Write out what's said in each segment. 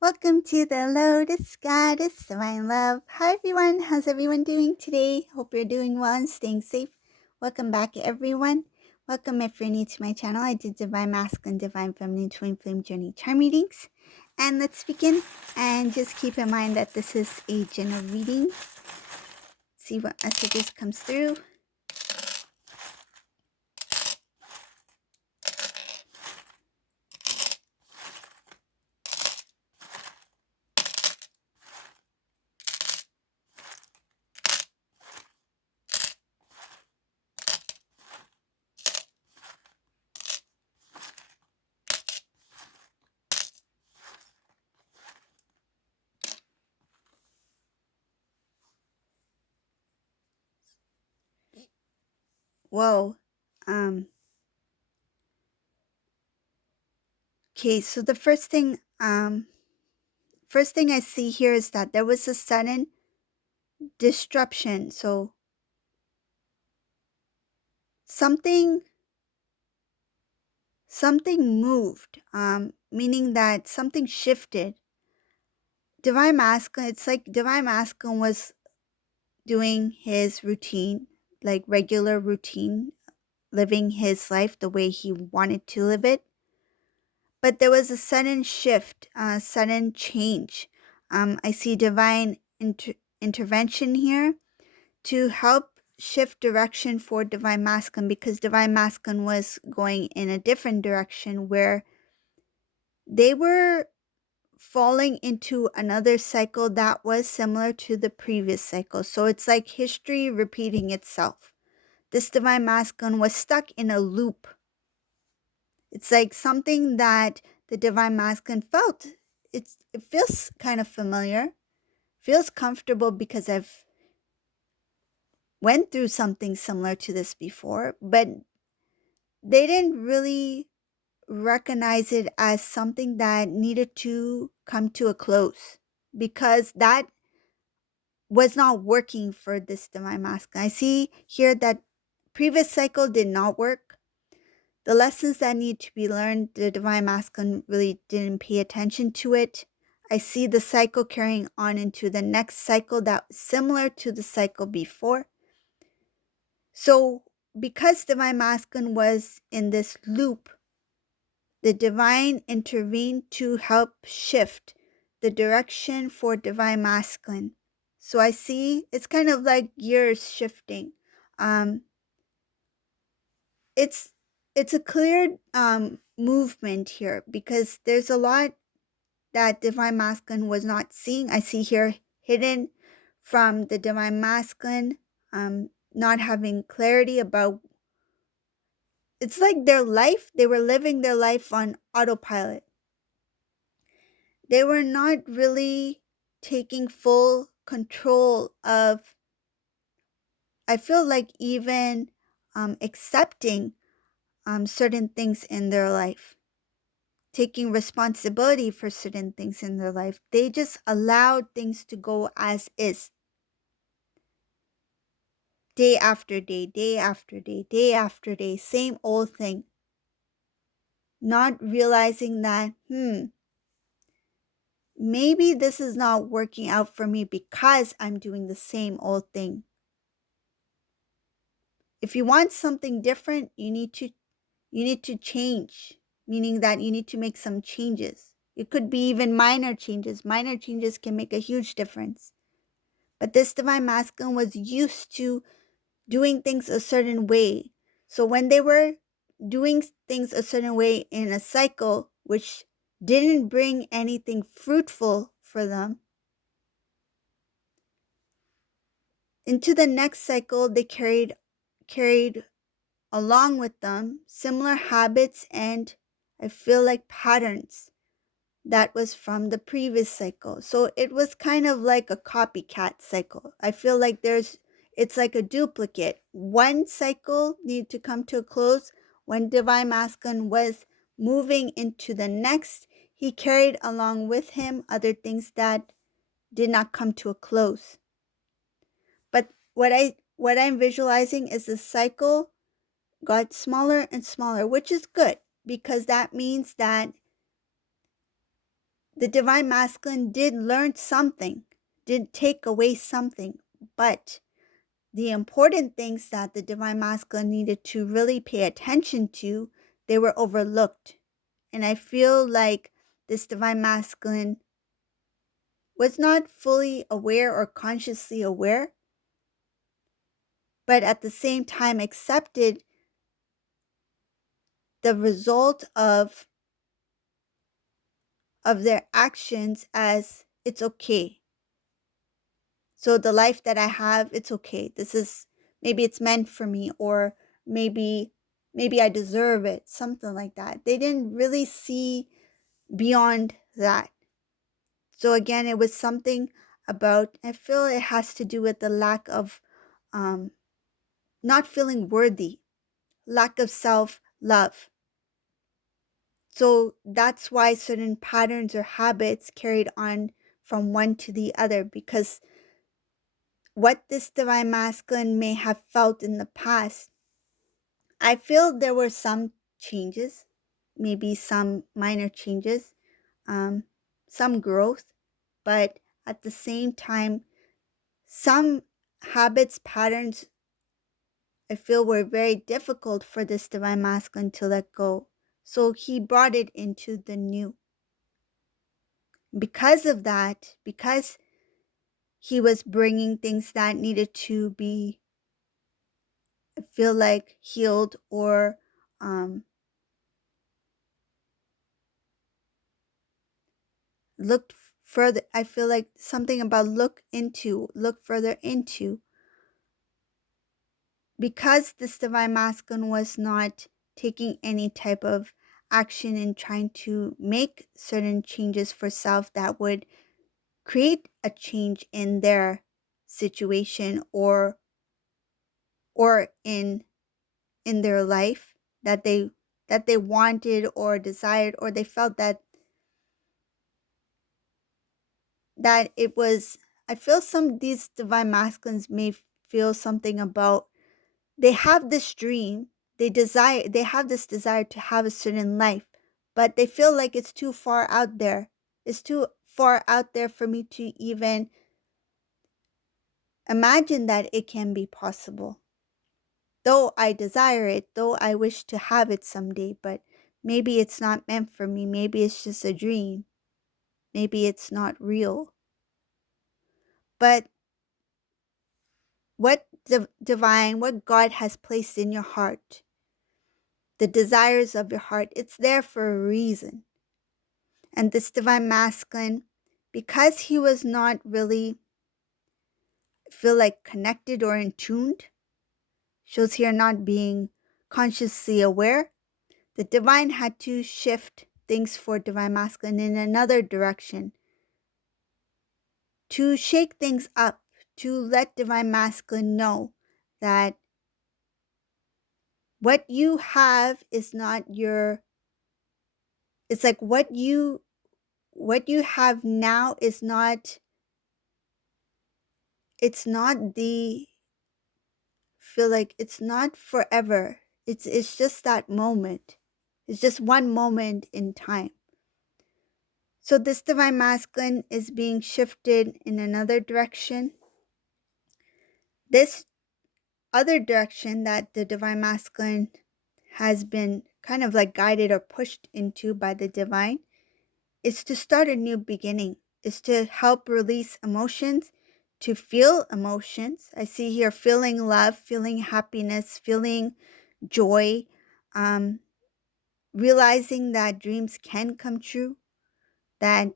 Welcome to the Lotus Goddess Divine Love. Hi everyone, how's everyone doing today? Hope you're doing well and staying safe. Welcome back everyone. Welcome if you're new to my channel. I do Divine Masculine, Divine Feminine, Twin Flame Journey Charm readings. And let's begin. And just keep in mind that this is a general reading. See what messages comes through. Whoa. Okay, so the first thing I see here is that there was a sudden disruption. So something moved, meaning that something shifted. Divine Masculine, it's like Divine Masculine was doing his routine, like regular routine, living his life the way he wanted to live it. But there was a sudden shift, a sudden change. I see divine intervention here to help shift direction for Divine Masculine, because Divine Masculine was going in a different direction where they were falling into another cycle that was similar to the previous cycle. So it's like history repeating itself. This Divine Masculine was stuck in a loop. It's like something that the Divine Masculine felt. It feels kind of familiar, feels comfortable, because I've went through something similar to this before, but they didn't really recognize it as something that needed to come to a close, because that was not working for this Divine Masculine. I see here that previous cycle did not work. The lessons that need to be learned, the Divine Masculine really didn't pay attention to it. I see the cycle carrying on into the next cycle that was similar to the cycle before. So because Divine Masculine was in this loop, the Divine intervened to help shift the direction for Divine Masculine. So I see it's kind of like gears shifting. It's a clear movement here, because there's a lot that Divine Masculine was not seeing. I see here hidden from the Divine Masculine, not having clarity about. It's like their life, they were living their life on autopilot. They were not really taking full control of, I feel like, even accepting certain things in their life, taking responsibility for certain things in their life. They just allowed things to go as is. Day after day, day after day, day after day, same old thing. Not realizing that, maybe this is not working out for me because I'm doing the same old thing. If you want something different, you need to change, meaning that you need to make some changes. It could be even minor changes. Minor changes can make a huge difference. But this Divine Masculine was used to doing things a certain way. So when they were doing things a certain way in a cycle which didn't bring anything fruitful for them, into the next cycle they carried along with them similar habits and, I feel like, patterns that was from the previous cycle. So it was kind of like a copycat cycle. I feel like it's like a duplicate. One cycle needed to come to a close. When Divine Masculine was moving into the next, he carried along with him other things that did not come to a close. But what I'm visualizing is the cycle got smaller and smaller, which is good, because that means that the divine masculine did learn something, did take away something, but the important things that the divine masculine needed to really pay attention to, they were overlooked. And I feel like this divine masculine was not fully aware or consciously aware, but at the same time accepted the result of their actions as it's okay. So the life that I have, it's okay. This is, maybe it's meant for me, or maybe I deserve it, something like that. They didn't really see beyond that. So again, it was something about, I feel it has to do with the lack of um, not feeling worthy, lack of self love. So that's why certain patterns or habits carried on from one to the other, because what this divine masculine may have felt in the past, I feel there were some changes, maybe some minor changes, um, some growth, but at the same time, some habits, patterns, I feel were very difficult for this divine masculine to let go. So he brought it into the new. Because of that, because he was bringing things that needed to be, I feel like, healed or looked further. I feel like something about look further into, because this divine masculine was not taking any type of action in trying to make certain changes for self that would create a change in their situation, or in their life that they wanted or desired, or they felt that it was, I feel some of these divine masculines may feel something about, they have this dream, they have this desire to have a certain life, but they feel like it's too far out there. It's too far out there for me to even imagine that it can be possible. Though I desire it, though I wish to have it someday, but maybe it's not meant for me. Maybe it's just a dream. Maybe it's not real. But what the divine, what God has placed in your heart, the desires of your heart, it's there for a reason. And this divine masculine, because he was not really, feel like, connected or in tuned, shows here not being consciously aware, the divine had to shift things for divine masculine in another direction, to shake things up, to let divine masculine know that what you have is not your, it's like what you have now is not, it's not the, feel like it's not forever. It's just that moment. It's just one moment in time. So this divine masculine is being shifted in another direction. This other direction that the divine masculine has been kind of like guided or pushed into by the divine is to start a new beginning, is to help release emotions, to feel emotions. I see here feeling love, feeling happiness, feeling joy, um, realizing that dreams can come true, that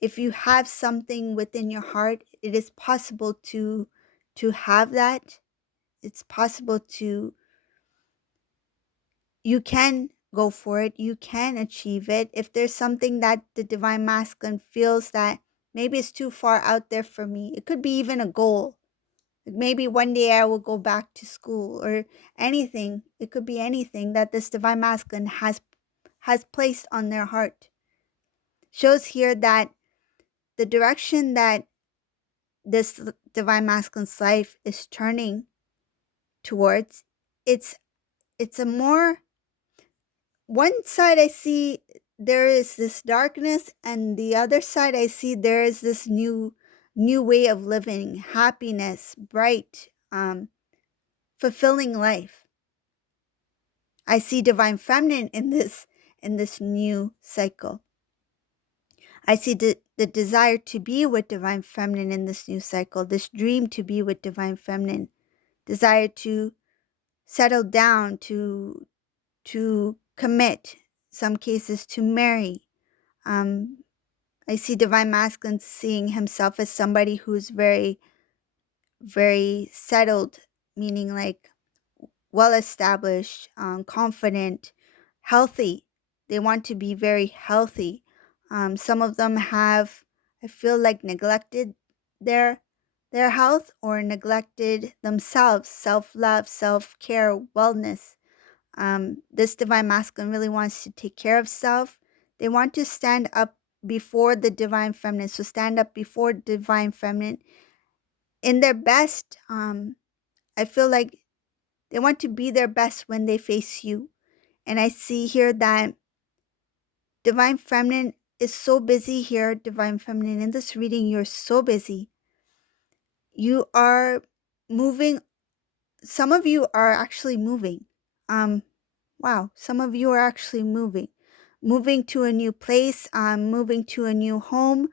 if you have something within your heart, it is possible to have that. It's possible to, you can go for it, you can achieve it. If there's something that the divine masculine feels that maybe it's too far out there for me, it could be even a goal. Like maybe one day I will go back to school, or anything. It could be anything that this divine masculine has placed on their heart. Shows here that the direction that this divine masculine's life is turning towards, it's a more, one side I see there is this darkness, and the other side I see there is this new way of living, happiness, bright, fulfilling life. I see divine feminine in this new cycle. I see the desire to be with divine feminine in this new cycle, this dream to be with divine feminine, desire to settle down, to commit, some cases to marry. Um, I see divine masculine seeing himself as somebody who's very, very settled, meaning like well established, confident, healthy. They want to be very healthy. Some of them have, I feel like, neglected their their health or neglected themselves, self love, self care, wellness. This divine masculine really wants to take care of self. They want to stand up before the divine feminine. So stand up before divine feminine in their best. I feel like they want to be their best when they face you. And I see here that divine feminine is so busy here. Divine feminine, in this reading, you're so busy. You are moving. Some of you are actually moving. Um, wow, some of you are actually moving. Moving to a new place, moving to a new home,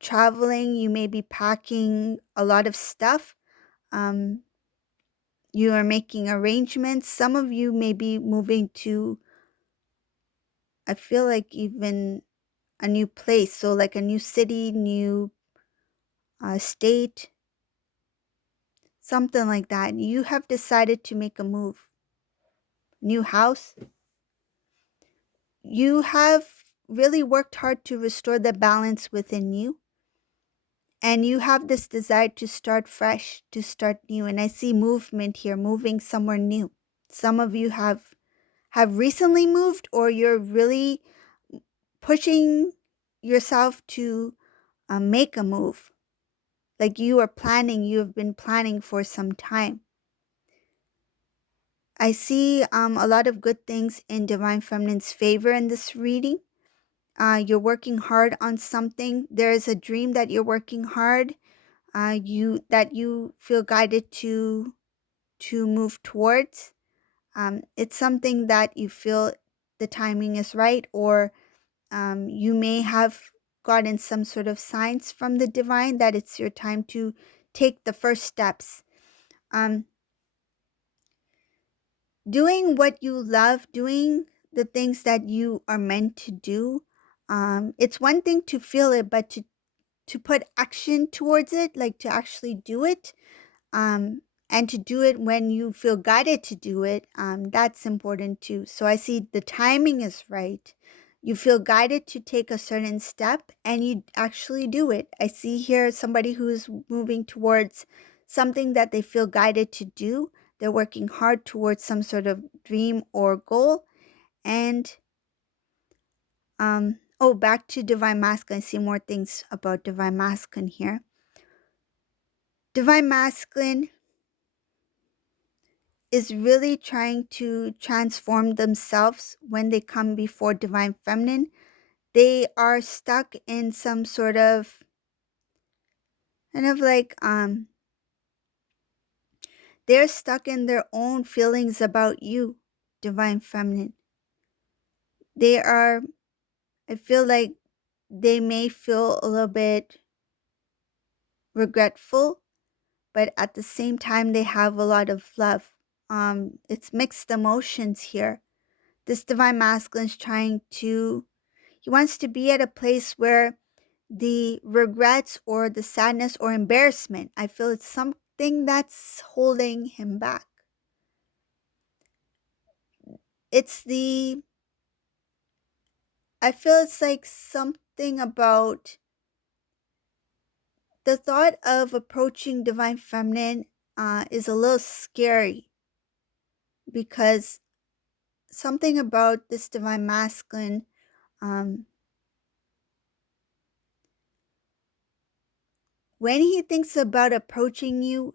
traveling. You may be packing a lot of stuff. Um, you are making arrangements. Some of you may be moving to, I feel like, even a new place. So, like a new city, new state, something like that. You have decided to make a move. New house. You have really worked hard to restore the balance within you. And you have this desire to start fresh, to start new. And I see movement here, moving somewhere new. Some of you have recently moved, or you're really pushing yourself to make a move. Like you are planning, you have been planning for some time. I see a lot of good things in divine feminine's favor in this reading. You're working hard on something. There is a dream that you're working hard. You feel guided to move towards. It's something that you feel the timing is right, or you may have gotten some sort of signs from the divine that it's your time to take the first steps. Um, Doing what you love, doing the things that you are meant to do. It's one thing to feel it, but to put action towards it, like to actually do it, and to do it when you feel guided to do it, that's important too. So I see the timing is right. You feel guided to take a certain step and you actually do it. I see here somebody who's moving towards something that they feel guided to do. They're working hard towards some sort of dream or goal. And oh, back to divine masculine. I see more things about divine masculine here. Divine masculine is really trying to transform themselves when they come before divine feminine. They are stuck in some sort of kind of like they're stuck in their own feelings about you, divine feminine. They are, I feel like they may feel a little bit regretful, but at the same time they have a lot of love. It's mixed emotions here. This divine masculine is trying to, he wants to be at a place where the regrets or the sadness or embarrassment, I feel it's something that's holding him back. It's the, I feel it's like something about the thought of approaching divine feminine is a little scary, because something about this divine masculine, um, when he thinks about approaching you,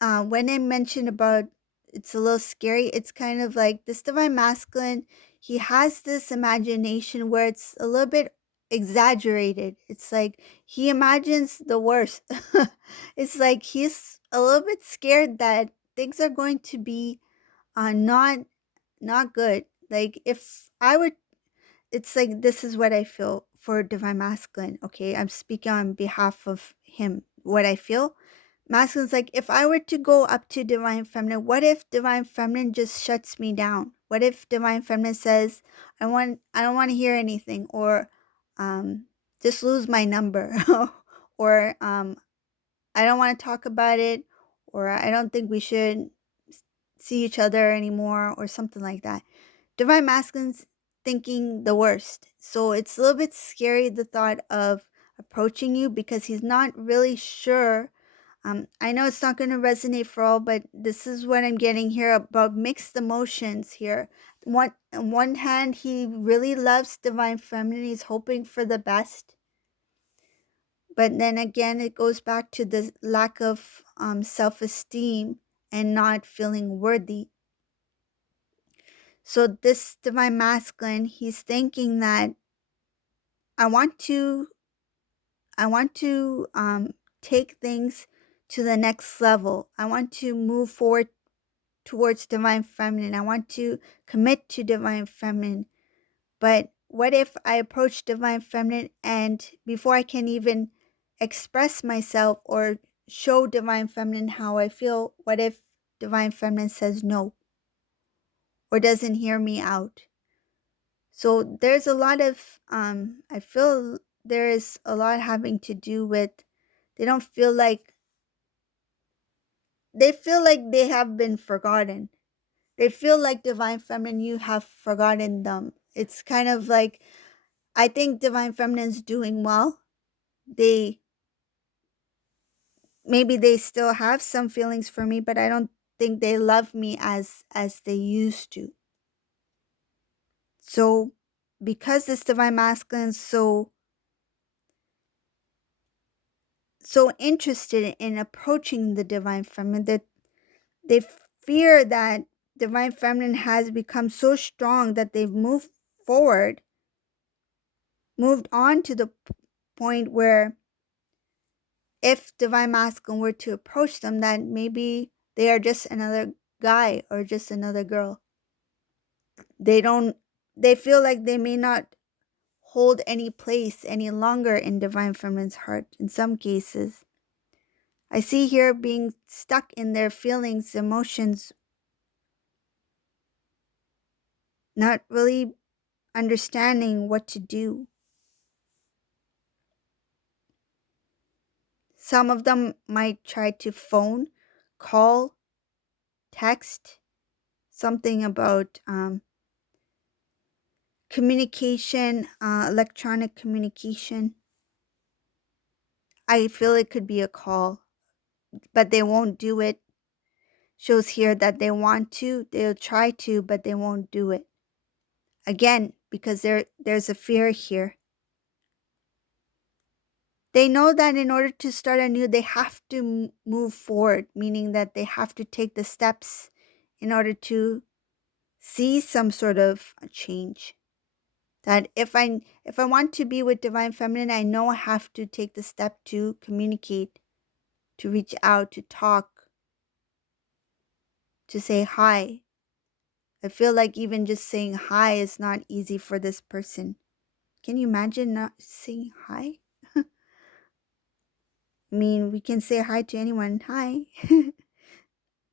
when I mentioned about it's a little scary, it's kind of like this divine masculine, he has this imagination where it's a little bit exaggerated. It's like he imagines the worst. It's like he's a little bit scared that things are going to be not good. Like if I were it's like this is what I feel for divine masculine. Okay, I'm speaking on behalf of him. What I feel, masculine's like if I were to go up to divine feminine, what if divine feminine just shuts me down? What if divine feminine says, I don't want to hear anything, or um, just lose my number, or I don't want to talk about it, or I don't think we should see each other anymore, or something like that. Divine masculine's thinking the worst. So it's a little bit scary, the thought of approaching you, because he's not really sure. I know it's not going to resonate for all, but this is what I'm getting here about mixed emotions here. On one hand, he really loves divine feminine. He's hoping for the best. But then again, it goes back to the lack of self esteem and not feeling worthy. So this divine masculine, he's thinking that I want to I want to take things to the next level. I want to move forward towards divine feminine. I want to commit to divine feminine. But what if I approach divine feminine and before I can even express myself or show divine feminine how I feel, what if divine feminine says no or doesn't hear me out? So there's a lot of I feel there is a lot having to do with they don't feel like they feel like they have been forgotten. They feel like divine feminine you have forgotten them. It's kind of like I think divine feminine's doing well. They maybe they still have some feelings for me, but I don't think they love me as they used to. So because this divine masculine is so interested in approaching the divine feminine that they fear that divine feminine has become so strong that they've forward moved on to the point where if divine masculine were to approach them, that maybe they are just another guy or just another girl. They don't they feel like they may not hold any place any longer in divine feminine's heart in some cases. I see here being stuck in their feelings, emotions, not really understanding what to do. Some of them might try to phone, call, text, something about communication, electronic communication. I feel it could be a call, but they won't do it. Shows here that they want to, they'll try to, but they won't do it. Again, because there's a fear here. They know that in order to start anew, they have to move forward, meaning that they have to take the steps in order to see some sort of change. That if I want to be with divine feminine, I know I have to take the step to communicate, to reach out, to talk, to say hi. I feel like even just saying hi is not easy for this person. Can you imagine not saying hi? I mean, we can say hi to anyone, hi.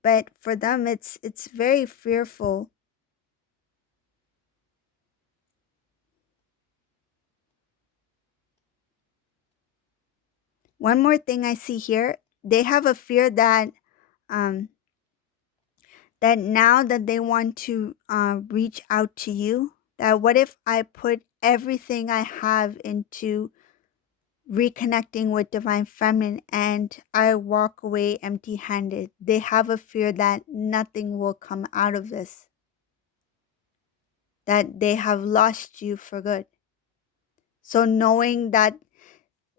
But for them it's very fearful. One more thing I see here, they have a fear that um that now that they want to reach out to you, that what if I put everything I have into reconnecting with divine feminine and I walk away empty handed? They have a fear that nothing will come out of this, that they have lost you for good. So knowing that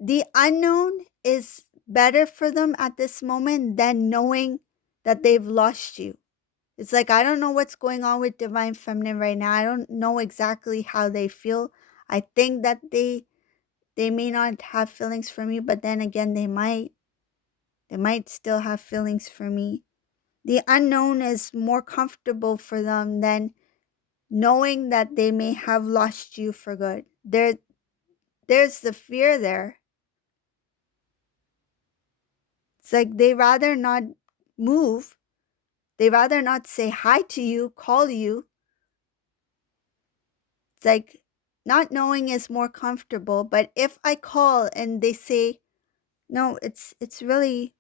the unknown is better for them at this moment than knowing that they've lost you. It's like I don't know what's going on with Divine Feminine right now. I don't know exactly how they feel. I think that they may not have feelings for me, but then again they might still have feelings for me. The unknown is more comfortable for them than knowing that they may have lost you for good. There's the fear there. It's like they rather not move. They rather not say hi to you, call you. It's like not knowing is more comfortable, but if I call and they say, "No, it's really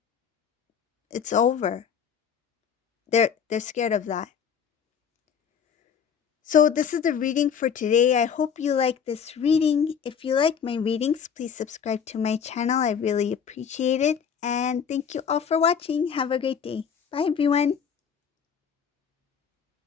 it's over." They're scared of that. So this is the reading for today. I hope you like this reading. If you like my readings, please subscribe to my channel. I really appreciate it. And thank you all for watching. Have a great day. Bye everyone.